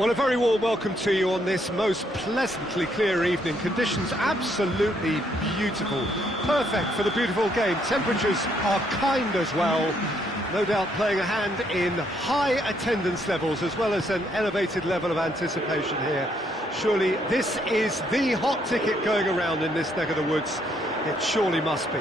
Well, a very warm welcome to you on this most pleasantly clear evening. Conditions absolutely beautiful. Perfect for the beautiful game. Temperatures are kind as well. No doubt playing a hand in high attendance levels as well as an elevated level of anticipation here. Surely this is the hot ticket going around in this neck of the woods. It surely must be.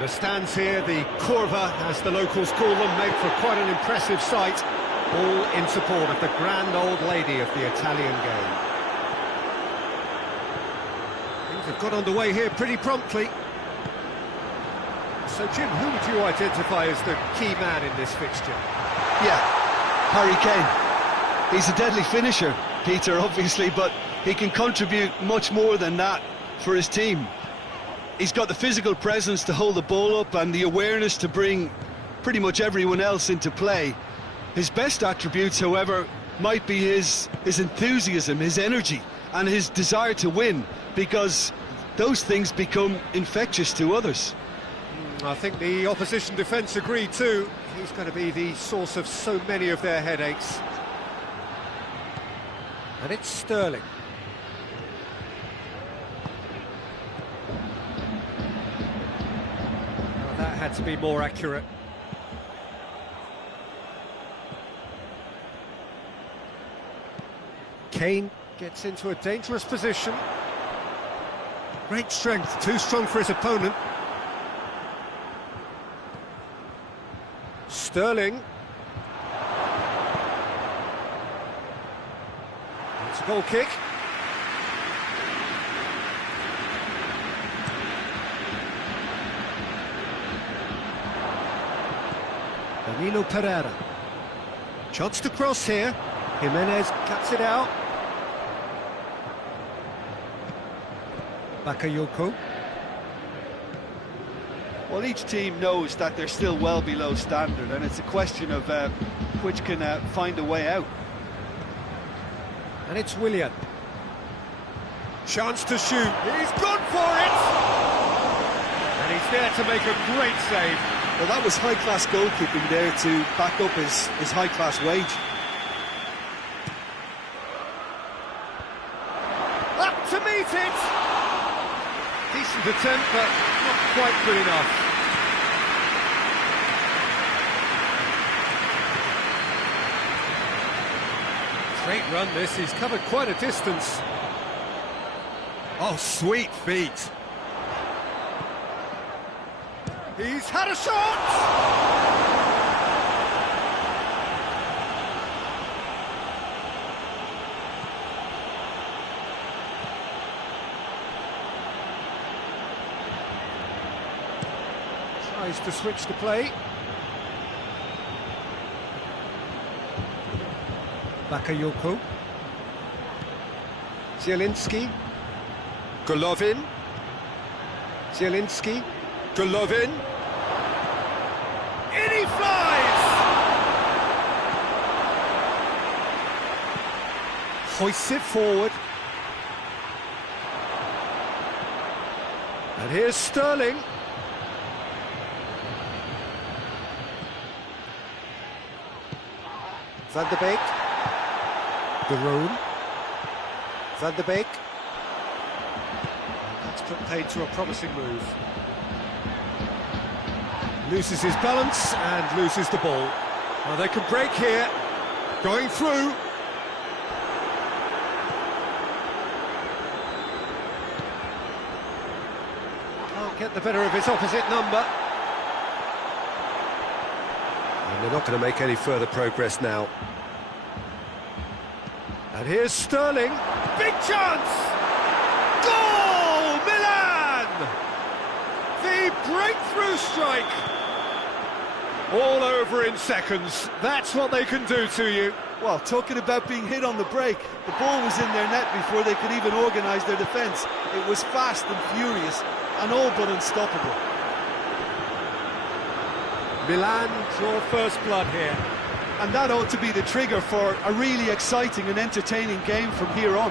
The stands here, the Curva, as the locals call them, make for quite an impressive sight. All in support of the grand old lady of the Italian game. Things have got underway here pretty promptly. So, Jim, who would you identify as the key man in this fixture? Yeah, Harry Kane. He's a deadly finisher, Peter, obviously, but he can contribute much more than that for his team. He's got the physical presence to hold the ball up and the awareness to bring pretty much everyone else into play. His best attributes, however, might be his enthusiasm, his energy, and his desire to win, because those things become infectious to others. I think the opposition defence agree too. He's going to be the source of so many of their headaches. And it's Sterling. Well, that had to be more accurate. Kane gets into a dangerous position. Great strength, too strong for his opponent. Sterling. It's a goal kick. Danilo Pereira. Chance to cross here. Jimenez cuts it out. Bakayoko. Well, each team knows that they're still well below standard, and it's a question of which can find a way out. And it's Willian. Chance to shoot. He's gone for it! And he's there to make a great save. Well, that was high-class goalkeeping there to back up his high-class wage. Up to meet it! Decent attempt, but not quite good enough. Great run this, he's covered quite a distance. Oh, sweet feet. He's had a shot! Tries to switch the play. Bakayoko. Zielinski. Golovin. Zielinski. Golovin. In he flies! Hoists it forward. And here's Sterling. Van de Beek. De Roon. Van de Beek. That's put paid to a promising move. Loses his balance and loses the ball. Well, they can break here. Going through. Can't get the better of his opposite number. And they're not going to make any further progress now. And here's Sterling. Big chance! Goal! Milan! The breakthrough strike! All over in seconds. That's what they can do to you. Well, talking about being hit on the break, the ball was in their net before they could even organise their defence. It was fast and furious, and all but unstoppable. Milan draw first blood here. And that ought to be the trigger for a really exciting and entertaining game from here on.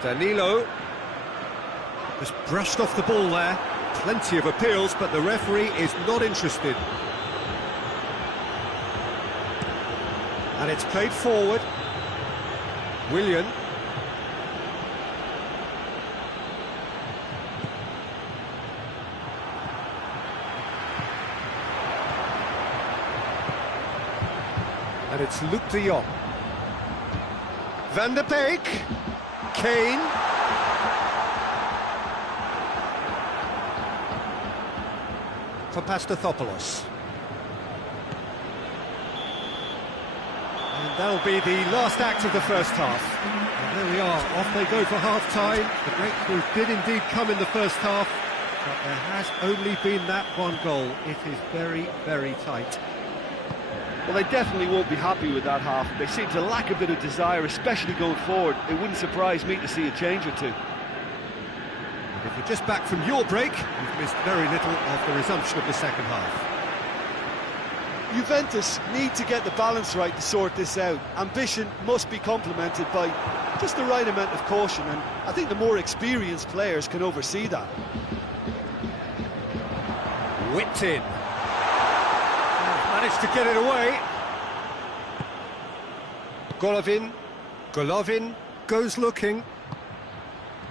Danilo has brushed off the ball there. Plenty of appeals, but the referee is not interested. And it's played forward. Willian. And it's Luc de Jong. Van der Beek. Kane. Papastathopoulos. And that'll be the last act of the first half. And there we are, off they go for half-time. The breakthrough did indeed come in the first half, but there has only been that one goal. It is very, very tight. Well, they definitely won't be happy with that half. They seem to lack a bit of desire, especially going forward. It wouldn't surprise me to see a change or two. And if you're just back from your break, you've missed very little of the resumption of the second half. Juventus need to get the balance right to sort this out. Ambition must be complemented by just the right amount of caution, and I think the more experienced players can oversee that. Whipped in. Managed to get it away. Golovin goes looking.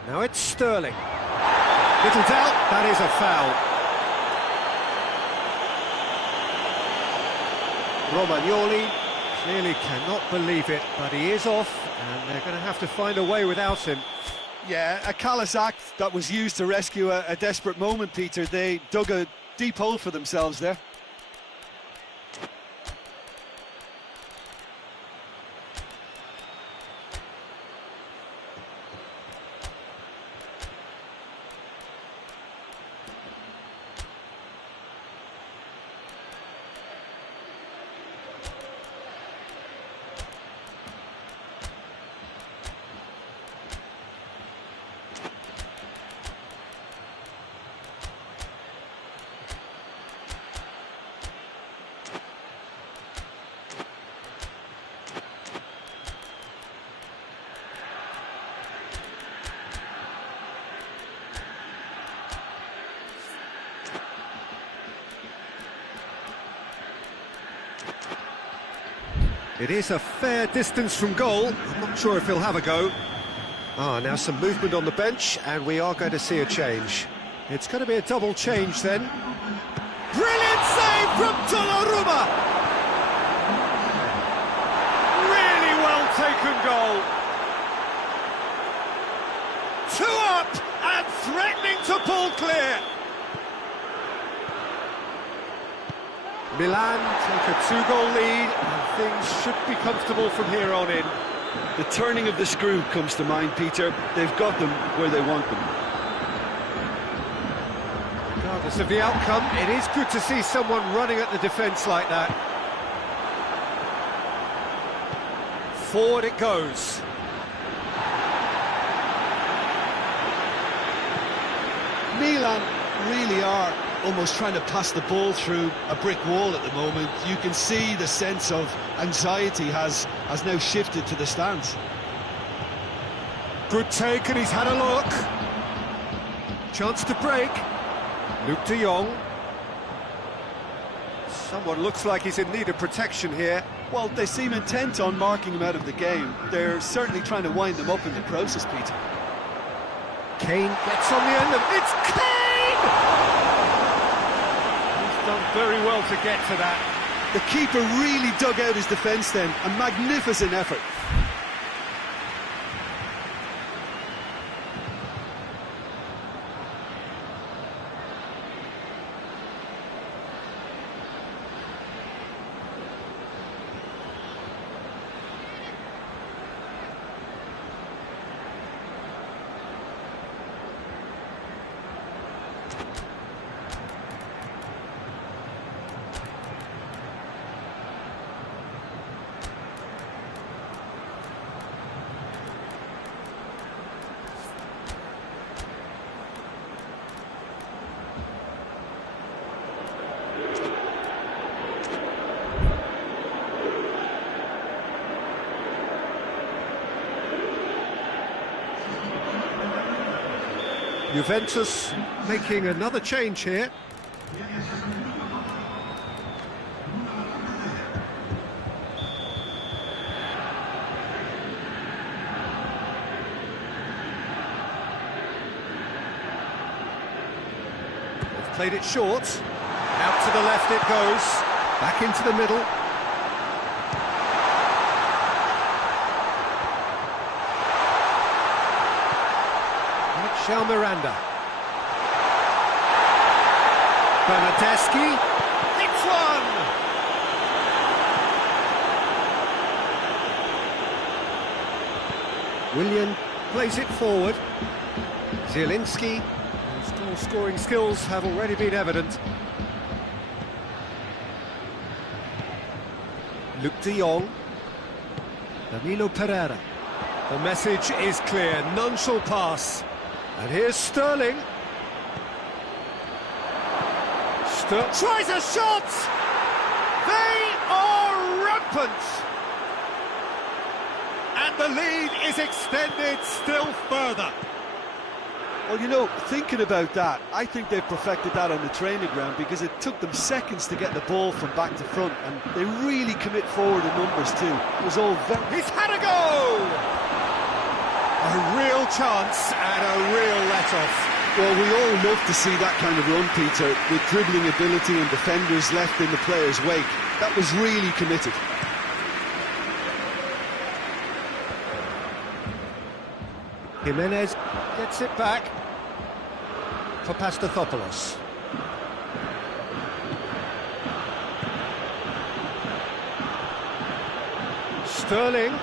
Now it's Sterling. Little doubt, that is a foul. Romagnoli clearly cannot believe it, but he is off, and they're going to have to find a way without him. Yeah, a callous act that was used to rescue a desperate moment, Peter. They dug a deep hole for themselves there. It is a fair distance from goal. I'm not sure if he'll have a go. Now some movement on the bench, and we are going to see a change. It's going to be a double change then. Brilliant save from Donnarumma! Really well taken goal. 2 up and threatening to pull clear. Milan take a 2-goal lead, and things should be comfortable from here on in. The turning of the screw comes to mind, Peter. They've got them where they want them. Regardless of the outcome, it is good to see someone running at the defence like that. Forward it goes. Milan really are almost trying to pass the ball through a brick wall at the moment. You can see the sense of anxiety has now shifted to the stands. Good take, and he's had a look. Chance to break. Luc de Jong. Someone looks like he's in need of protection here. Well, they seem intent on marking him out of the game. They're certainly trying to wind him up in the process, Peter. Kane gets on the end of it. It's Kane! He's done very well to get to that. The keeper really dug out his defence then. A magnificent effort. Juventus making another change here. Played it short. Out to the left it goes. Back into the middle. Shal Miranda. Bernardeschi. It's one! Willian plays it forward. Zielinski. His goal-scoring skills have already been evident. Luc de Jong. Danilo Pereira. The message is clear, none shall pass. And here's Sterling. Tries a shot! They are rampant! And the lead is extended still further. Well, you know, thinking about that, I think they've perfected that on the training ground because it took them seconds to get the ball from back to front, and they really commit forward in numbers too. It was all very... He's had a go! A real chance and a real let-off. Well, we all love to see that kind of run, Peter, with dribbling ability and defenders left in the player's wake. That was really committed. Jimenez gets it back for Pastathopoulos. Sterling.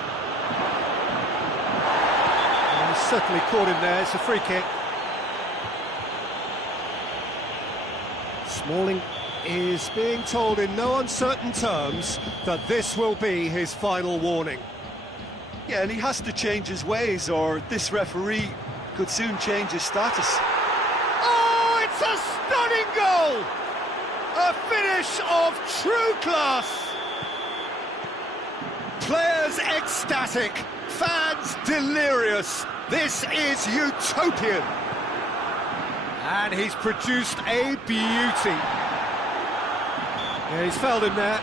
Oh, he's certainly caught him there, it's a free kick. Smalling is being told in no uncertain terms that this will be his final warning. Yeah, and he has to change his ways, or this referee could soon change his status. Oh, it's a stunning goal! A finish of true class! Players ecstatic, fans delirious. This is utopian. And he's produced a beauty. Yeah, he's fouled him there.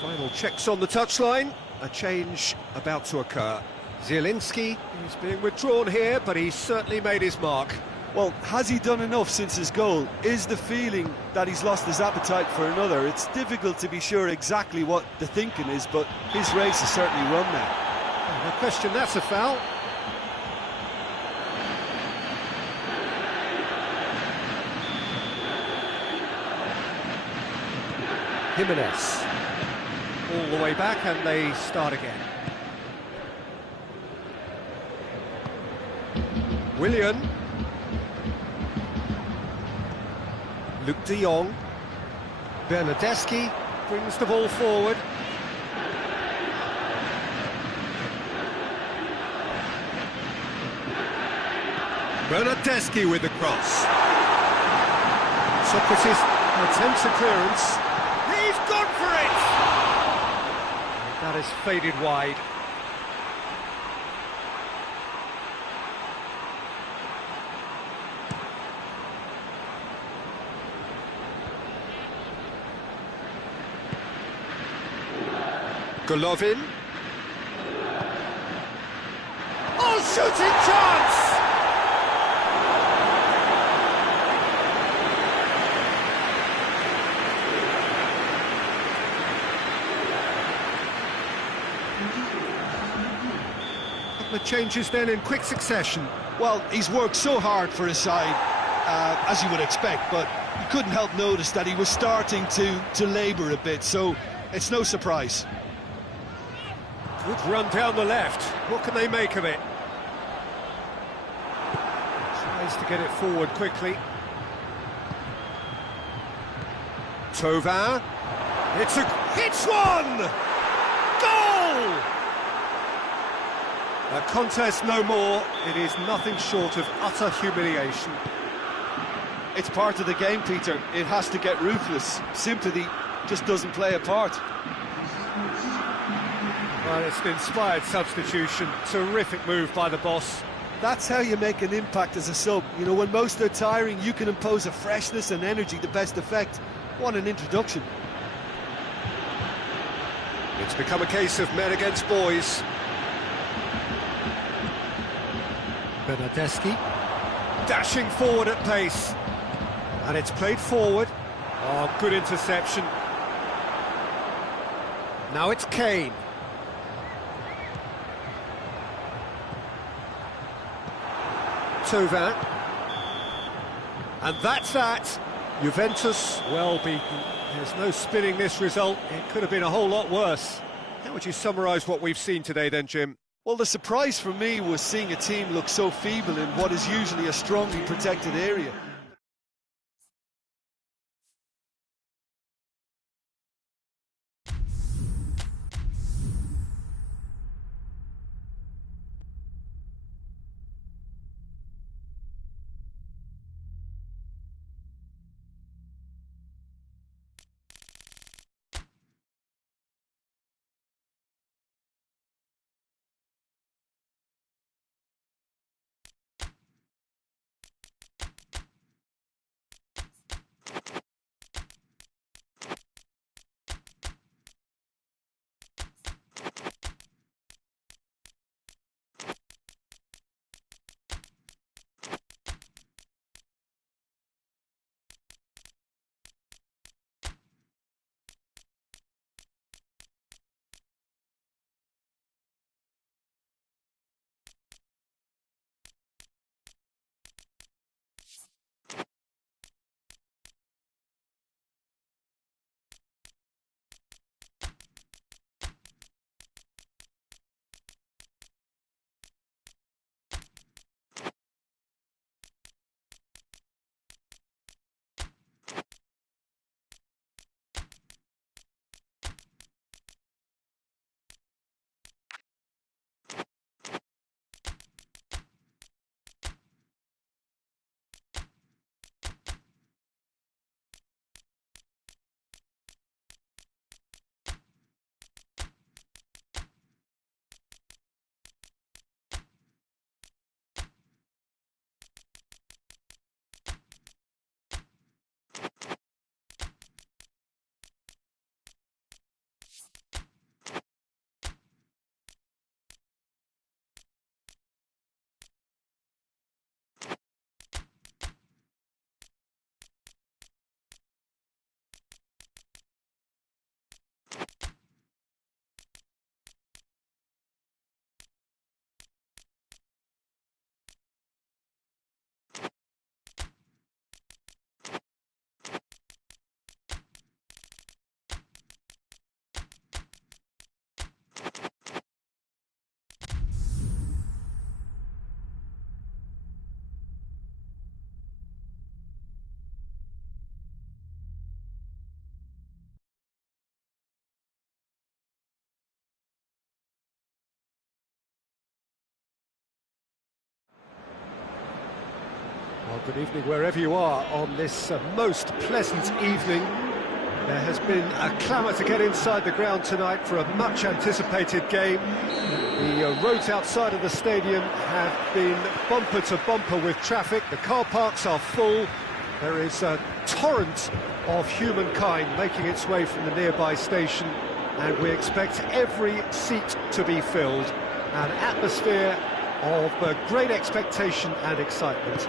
Final checks on the touchline. A change about to occur. Zielinski is being withdrawn here, but he's certainly made his mark. Well, has he done enough since his goal? Is the feeling that he's lost his appetite for another? It's difficult to be sure exactly what the thinking is, but his race is certainly run now. No question, that's a foul. Jimenez. All the way back, and they start again. Willian. Luc de Jong. Bernardeschi brings the ball forward. Bernardeschi with the cross. Socrates attempts a clearance. He's gone for it! That is faded wide. Golovin. Oh, shooting chance! The changes then in quick succession. Well, he's worked so hard for his side, as you would expect, but you couldn't help notice that he was starting to labour a bit, so it's no surprise. Good run down the left. What can they make of it? Tries to get it forward quickly. Thauvin. It's one! Goal! A contest no more. It is nothing short of utter humiliation. It's part of the game, Peter. It has to get ruthless. Sympathy just doesn't play a part. Well, it's an inspired substitution. Terrific move by the boss. That's how you make an impact as a sub. You know, when most are tiring, you can impose a freshness and energy, the best effect. What an introduction. It's become a case of men against boys. Bernardeschi dashing forward at pace, and it's played forward. Oh, good interception. Now it's Kane. Thauvin. And that's that. Juventus well beaten. There's no spinning this result. It could have been a whole lot worse. How would you summarise what we've seen today then, Jim? Well, the surprise for me was seeing a team look so feeble in what is usually a strongly protected area. Well, good evening wherever you are on this most pleasant evening. There has been a clamour to get inside the ground tonight for a much-anticipated game. The roads outside of the stadium have been bumper to bumper with traffic. The car parks are full. There is a torrent of humankind making its way from the nearby station, and we expect every seat to be filled. An atmosphere of great expectation and excitement.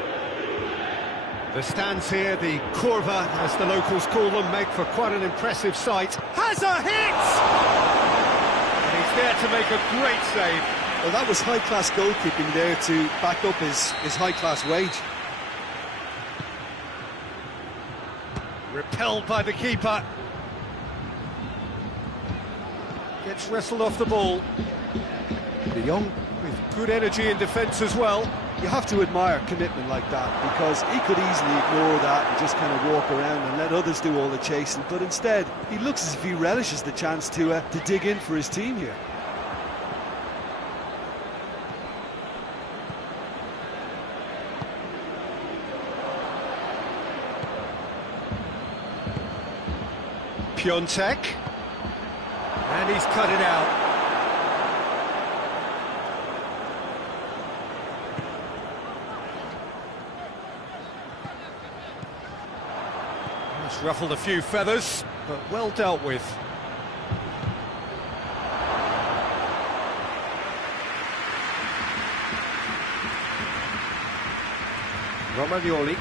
The stands here, the Curva, as the locals call them, make for quite an impressive sight. Has a hit! And he's there to make a great save. Well, that was high-class goalkeeping there to back up his high-class wage. Repelled by the keeper. Gets wrestled off the ball. De Jong with good energy in defence as well. You have to admire commitment like that, because he could easily ignore that and just kind of walk around and let others do all the chasing, but instead he looks as if he relishes the chance to dig in for his team here. Piontek, and he's cut it out. Ruffled a few feathers, but well dealt with. Romagnoli.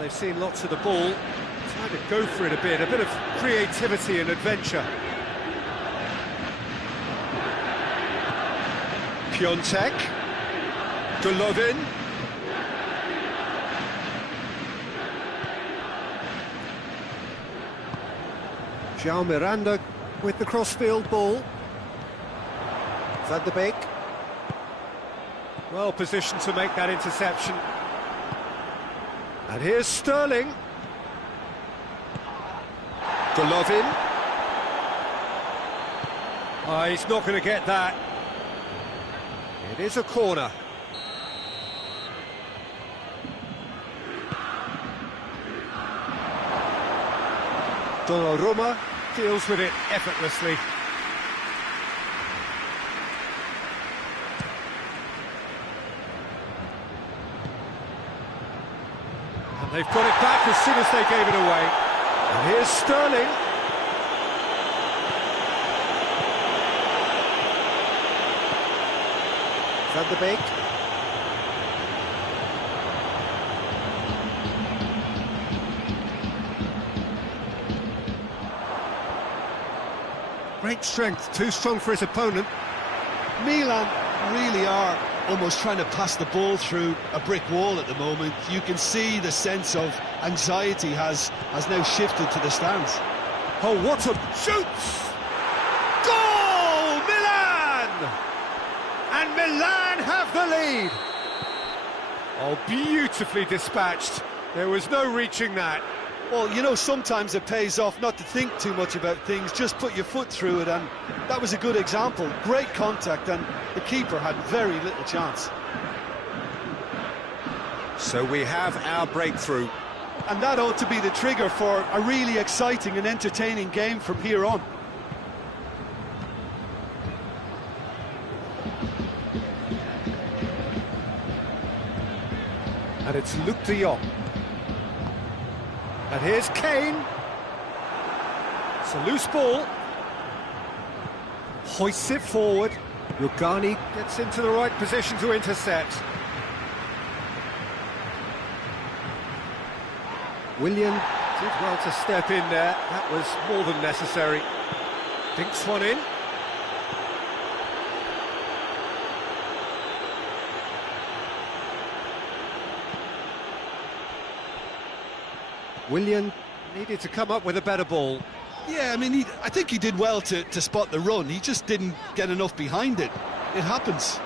They've seen lots of the ball, trying to go for it a bit of creativity and adventure. Piontek, Golovin. João Miranda with the crossfield ball. Van de Beek. Well positioned to make that interception. And here's Sterling. Golovin. He's not going to get that. It is a corner. Donnarumma deals with it effortlessly. And they've got it back as soon as they gave it away. And here's Sterling. Van de Beek. Great strength, too strong for his opponent. Milan really are almost trying to pass the ball through a brick wall at the moment. You can see the sense of anxiety has now shifted to the stands. Oh, what a shoots! Goal! Milan! And Milan have the lead. Oh, beautifully dispatched. There was no reaching that. Well, you know, sometimes it pays off not to think too much about things, just put your foot through it, and that was a good example. Great contact, and the keeper had very little chance. So we have our breakthrough. And that ought to be the trigger for a really exciting and entertaining game from here on. And it's Luuk de Jong. And here's Kane. It's a loose ball. Hoists it forward. Rugani gets into the right position to intercept. Willian did well to step in there. That was more than necessary. Dinks one in. Willian needed to come up with a better ball. Yeah, I mean, I think he did well to spot the run. He just didn't get enough behind it. It happens.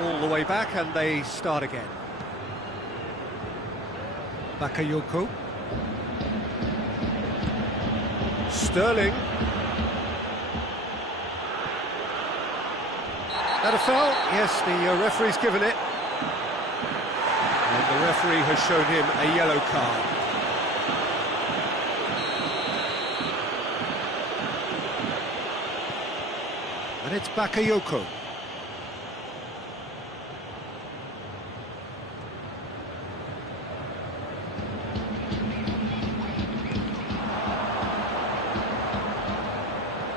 All the way back, and they start again. Bakayoko. Sterling. That a foul? Yes, the referee's given it. And the referee has shown him a yellow card. And it's Bakayoko.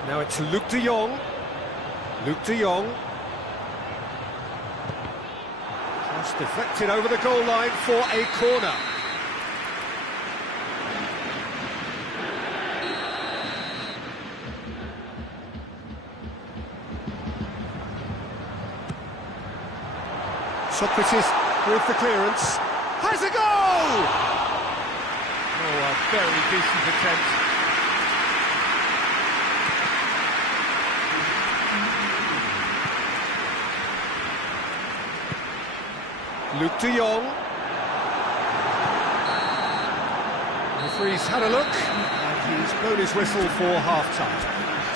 Now it's Luuk de Jong. Luuk de Jong. Just deflected over the goal line for a corner. Socrates with the clearance. Has a goal! Oh, a very decent attempt. Luuk de Jong. The referee's had a look, and he's blown his whistle for half-time.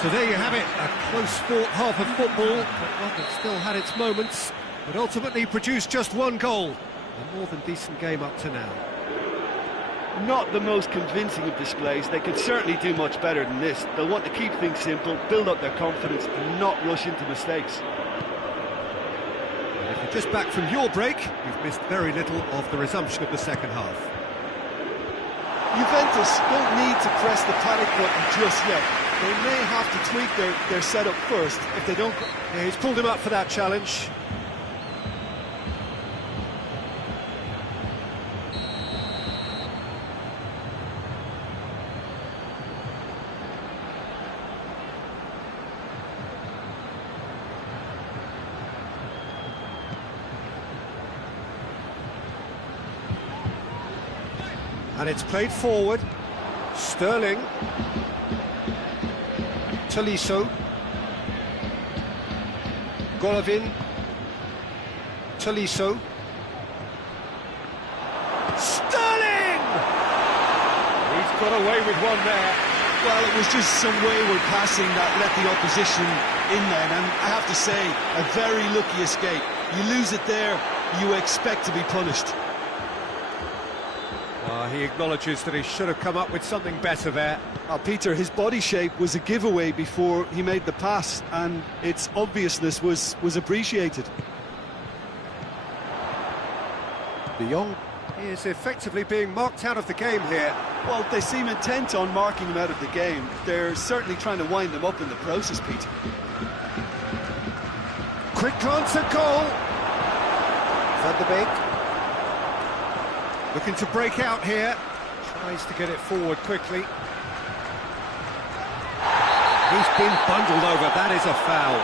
So there you have it, a close-fought half of football, but one that still had its moments, but ultimately produced just one goal. A more than decent game up to now. Not the most convincing of displays. They could certainly do much better than this. They'll want to keep things simple, build up their confidence, and not rush into mistakes. If you're just back from your break, you've missed very little of the resumption of the second half. Juventus don't need to press the panic button just yet. They may have to tweak their setup first if they don't... Yeah, he's pulled him up for that challenge. And it's played forward. Sterling. Tolisso. Golovin. Tolisso. Sterling! He's got away with one there. Well, it was just some wayward passing that let the opposition in then, and I have to say, a very lucky escape. You lose it there, you expect to be punished. He acknowledges that he should have come up with something better there. Peter, his body shape was a giveaway before he made the pass, and its obviousness was appreciated. De Jong is effectively being marked out of the game here. Well, they seem intent on marking him out of the game. They're certainly trying to wind him up in the process, Peter. Quick glance at goal. Van der Beek. Looking to break out here. Tries to get it forward quickly. He's been bundled over. That is a foul.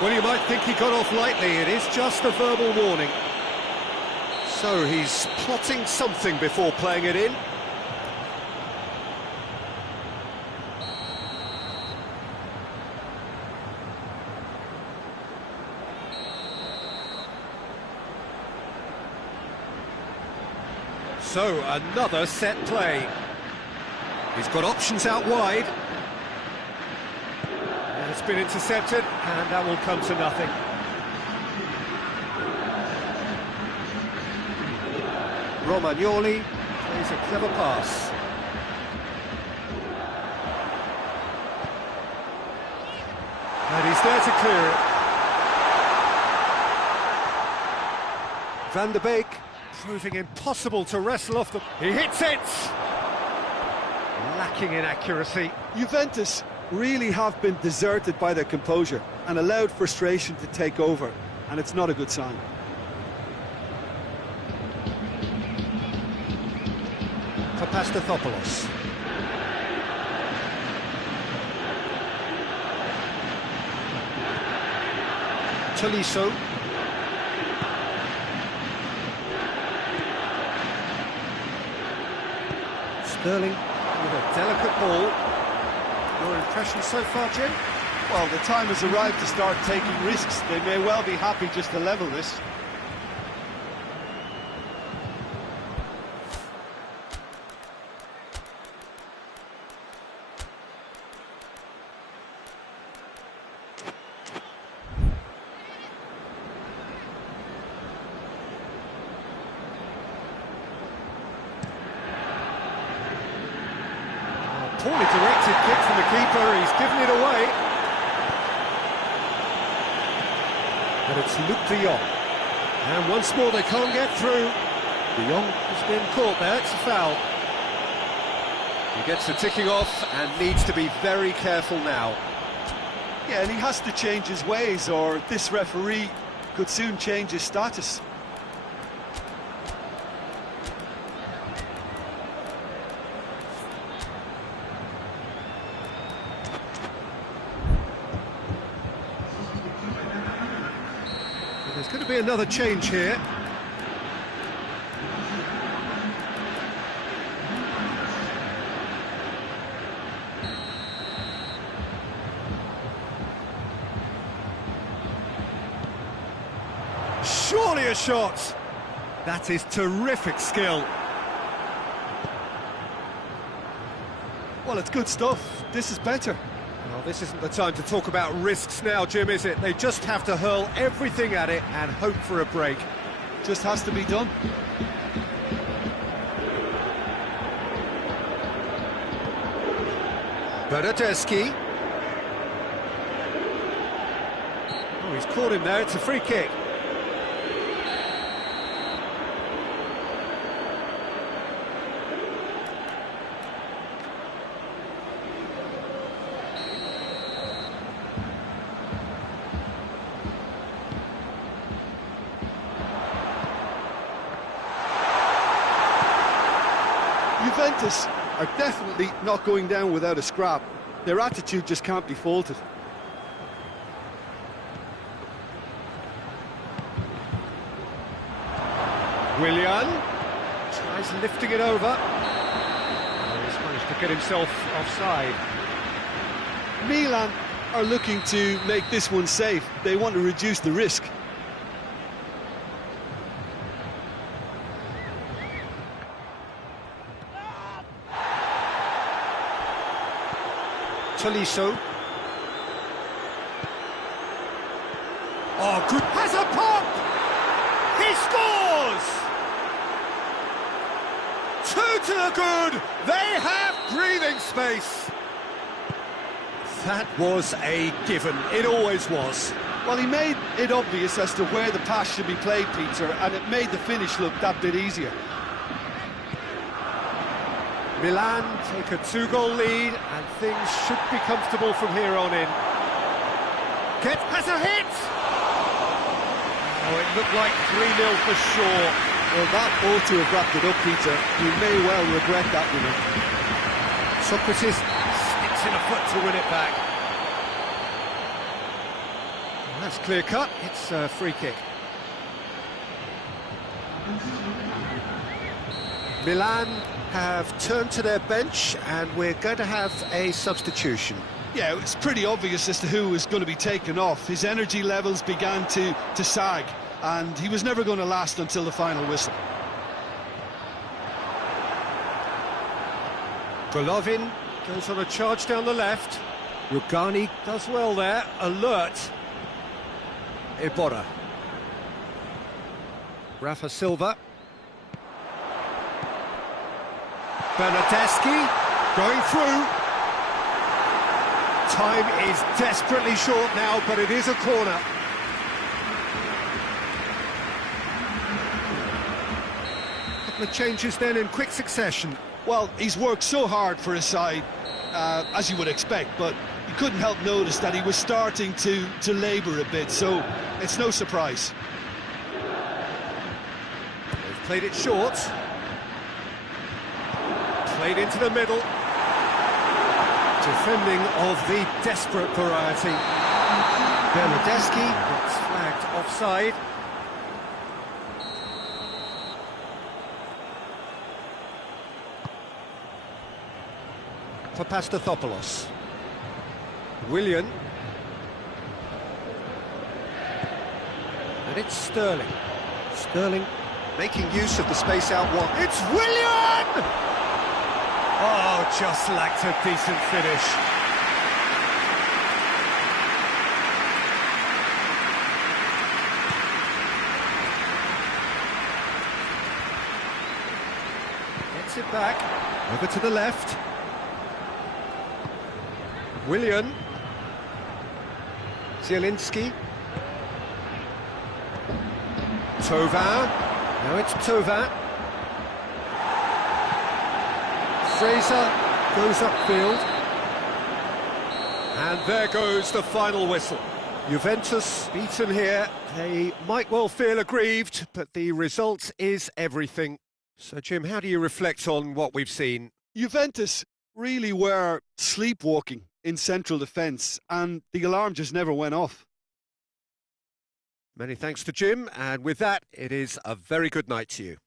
Well, you might think he got off lightly. It is just a verbal warning. So he's plotting something before playing it in. So, another set play. He's got options out wide. And it's been intercepted, and that will come to nothing. Romagnoli plays a clever pass. And he's there to clear it. Van der Beek. Proving impossible to wrestle off the... He hits it! Lacking in accuracy. Juventus really have been deserted by their composure and allowed frustration to take over, and it's not a good sign. Papastathopoulos. Tolisso. Sterling with a delicate ball. Your impression so far, Jim? Well, the time has arrived to start taking risks. They may well be happy just to level this. Poorly directed kick from the keeper, he's given it away. But it's Luc de Jong. And once more they can't get through. De Jong has been caught there, it's a foul. He gets the ticking off and needs to be very careful now. Yeah, and he has to change his ways, or this referee could soon change his status. There's going to be another change here. Surely a shot! That is terrific skill. Well, it's good stuff. This is better. Well, this isn't the time to talk about risks now, Jim, is it? They just have to hurl everything at it and hope for a break. Just has to be done. Bernardeschi. Oh, he's caught him there, it's a free kick. Juventus are definitely not going down without a scrap. Their attitude just can't be faulted. Willian tries lifting it over. Oh, he's managed to get himself offside. Milan are looking to make this one safe. They want to reduce the risk. Tolisso. Oh, good. Has a pop! He scores! 2 to the good. They have breathing space. That was a given. It always was. Well, he made it obvious as to where the pass should be played, Peter, and it made the finish look that bit easier. Milan take a 2-goal lead, and things should be comfortable from here on in. Ket has a hit! Oh, it looked like 3-0 for sure. Well, that ought to have wrapped it up, Peter. You may well regret that, you know. Socrates sticks in a foot to win it back. Well, that's clear cut. It's a free kick. Milan have turned to their bench, and we're going to have a substitution. Yeah, it's pretty obvious as to who was going to be taken off. His energy levels began to sag, and he was never going to last until the final whistle. Golovin goes on a charge down the left. Rugani does well there, alert. Iborra. Rafa Silva. Bernardeschi going through. Time is desperately short now, but it is a corner. Couple of changes then in quick succession. Well, he's worked so hard for his side, as you would expect, but you couldn't help notice that he was starting to labour a bit, so it's no surprise. They've played it short. Played into the middle. Defending of the desperate variety. Bernardeschi gets flagged offside. For Pastathopoulos. Willian. And it's Sterling. Sterling making use of the space out wide. It's Willian! Oh, just lacked a decent finish. Gets it back, over to the left. Willian. Zielinski. Thauvin. Now it's Thauvin. Fraser goes upfield. And there goes the final whistle. Juventus beaten here. They might well feel aggrieved, but the result is everything. So, Jim, how do you reflect on what we've seen? Juventus really were sleepwalking in central defence, and the alarm just never went off. Many thanks to Jim, and with that, it is a very good night to you.